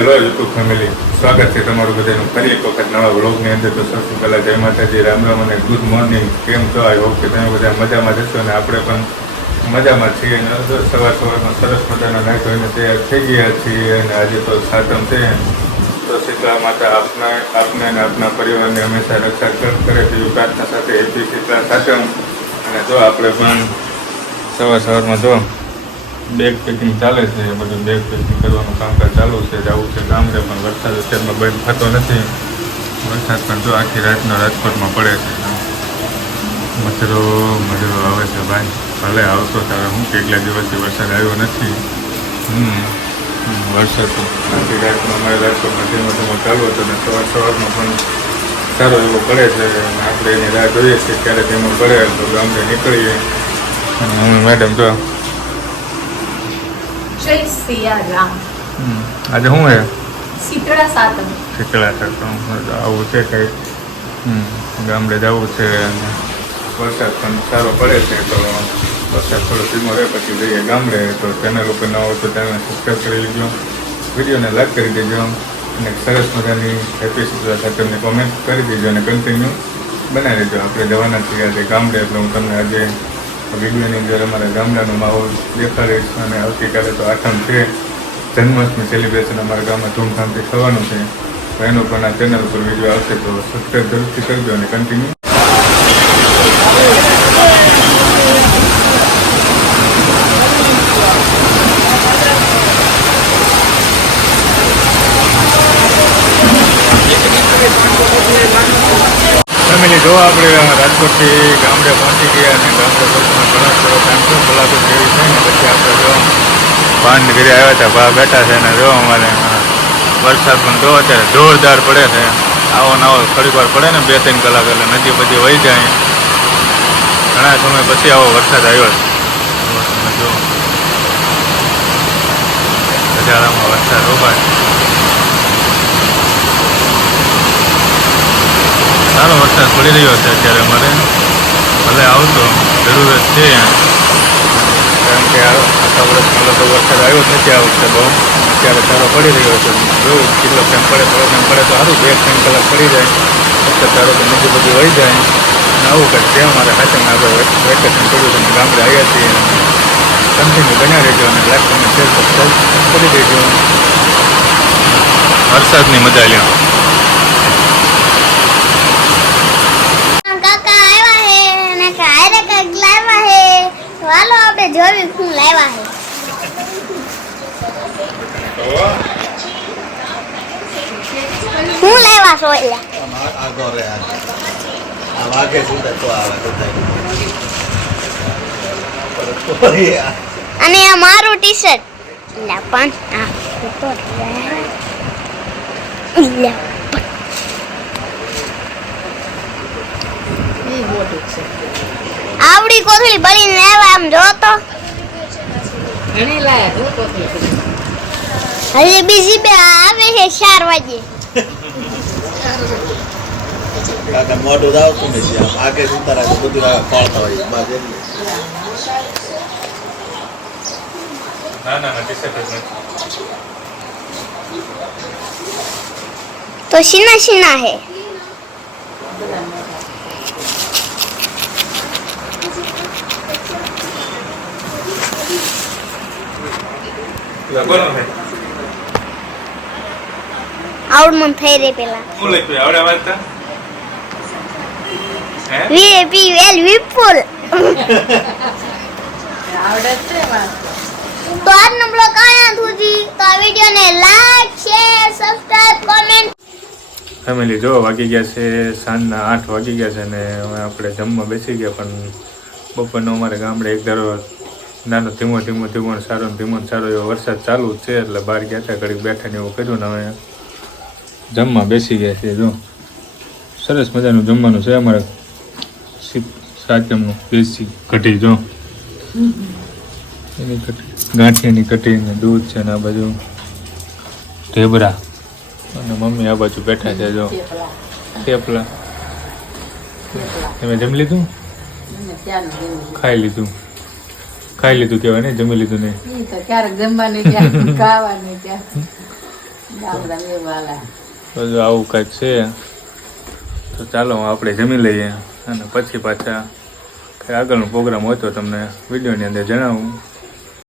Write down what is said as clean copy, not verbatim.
Hello YouTube family, સ્વાગત છે તમારું બધાનું ફરી એક વખત નવા વ્લોગની અંદર. તો સૌથી પહેલાં જય માતાજી, રામ રામ અને ગુડ મોર્નિંગ. કેમ છો? આઈ હોપ કે તમે બધા મજામાં જશો અને આપણે પણ મજામાં છીએ. અને સવારમાં સરસ મજાના નાઈ ધોઈને તૈયાર થઈ ગયા છીએ. અને આજે તો સાતમ છે, તો શીતળા માતા આપને અને આપના પરિવારને હંમેશા રક્ષા કરે તેવી પ્રાર્થના સાથે હેપી શીતળા સાતમ. અને જો આપણે પણ સવારમાં જો બેગ પેકિંગ ચાલે છે, બધું બેગ પેકિંગ કરવાનું કામકાજ ચાલુ છે. જવું છે ગામડે, પણ વરસાદ અત્યારમાં બંધ થતો નથી. વરસાદ પણ જો આખી રાતનો રાજકોટમાં પડે છે. મજરો આવે છે ભાઈ, ભલે આવતો ત્યારે હું કેટલા દિવસથી વરસાદ આવ્યો નથી. વરસાદ આખી રાતમાં અમારે રાજકોટમાં ધીમો ધીમો ચાલુ હતો અને સવારમાં પણ સારો એવો પડે છે. અને આપણે એની રાહ જોઈએ છીએ ક્યારે ધીમો પડે તો ગામડે નીકળીએ. અને હું મેડમ જો જય સિયારામ. આજે શું હે? શીતળા સાતમ. શીતળા સાતમ આવું છે કંઈ ગામડે જવું છે. અને વરસાદ પણ સારો પડે છે, તો વરસાદ થોડો ધીમો રહે પછી જઈએ ગામડે. તો ચેનલ ઉપર ન હોય તો ચેનલ સબસ્ક્રાઈબ કરી લેજો, વિડીયોને લાઈક કરી દેજો અને સરસ મજાની હેપી શીતળા સાતમની કોમેન્ટ કરી દેજો અને કન્ટિન્યુ બનાવી દેજો. આપણે જવાના છીએ આજે ગામડે, એટલે હું તમને આજે વિડીયોની અંદર અમારા ગામડાનો માહોલ દેખાડીશ. અને આવતીકાલે તો આઠમ છે, જન્માષ્ટમી સેલિબ્રેશન અમારા ગામમાં ધૂમધામથી થવાનું છે. તો એનો પણ આ ચેનલ ઉપર વિડીયો આવશે, તો સબસ્ક્રાઈબ જરૂરથી કરજો અને કન્ટિન્યુ. ફેમિલી જો આપણે રાજકોટથી ગામડે પહોંચી ગયા અને ગામડે પહોંચવાનો ઘણો થોડો ટાઈમ થયો. કલાકો જેવી થઈ ને પછી આપણે જો ભાન ઘરે આવ્યા હતા, ભા બેઠા છે. અને જો અમારે વરસાદ પણ જો અત્યારે જોરદાર પડે છે. આવો નવો થોડીક વાર પડે ને 2-3 કલાક એટલે નદી બધી વહી જાય. ઘણા સમય પછી આવો વરસાદ આવ્યો છે. જો બજારમાં વરસાદ રોપાય, સારો વરસાદ પડી રહ્યો છે અત્યારે. અમારે ભલે આવતો જરૂરત છે, કારણ કે આખા વર્ષમાં તો વરસાદ આવ્યો જ નથી આ વખતે બહુ. અત્યારે સારો પડી રહ્યો છે. જોયું કેટલો ટાઈમ પડે, થોડો ટાઈમ પડે તો સારું, 2-3 કલાક પડી જાય વખતે સારો તો નદી બધી વહી જાય. અને આવું કંઈક છે અમારે હાથમાં. આપણે વેકેશન પડ્યું તમે ગામડે આવ્યા છીએ. કન્ટિન્યુ બન્યા રહેજો અને લાઈક તમે શેર સબસ્ક્રાઈબ કરી દેજો. વરસાદની મજા લ્યો. હાલો આપણે જોવી શું લાવ્યા છે. શું લાવ્યા છો? અને આ મારું ટી શર્ટ પણ આવડી કોથળી ભરીને લાવ્યા. આમ જો તો હજી બીજી બે આવે છે 4 વાગે. મોઢું આવતું નથી, આમ આગે સુતારા બધું પાડતા હોય. તો સીના સીના હે. આવડ મન થઈ રે પેલા હું લઈ આવડે વાંચતા વીપી વેલ વિપુલ આવડે છે વાત. તો આજનો બ્લોગ આયા સુધી. તો આ વિડિયોને like, share, subscribe, comment. Family જો વાગી ગયા છે સાંજના 8 વાગી ગયા છે અને હવે આપણે જમવા બેસી ગયા. પણ બપોરનો અમારે ગામડે એક ધારો નાનો ધીમો સારો એવો વરસાદ ચાલુ છે, એટલે બહાર ગયા હતા ઘડીક બેઠા ને એવું કર્યું ને હવે જમવા બેસી ગયા છે. જો સરસ મજાનું જમવાનું છે અમારે સાતમનું. દેશી કઢી જો એની કઢી, ગાંઠિયાની કઢી ને દૂધ છે ને આ બાજુ ઢેબરા. અને મમ્મી આ બાજુ બેઠા છે જો થેપલા. તમે જમી લીધું? ખાઈ લીધું કહેવાય ને, જમી લીધું નહીં. ક્યારેક જમવાનું ક્યારેક ખાવાનું. તો જો આવું કંઈક છે. તો ચાલો આપણે જમી લઈએ અને પછી પાછા કંઈ આગળનો પ્રોગ્રામ હોય તો તમને વિડીયોની અંદર જણાવું.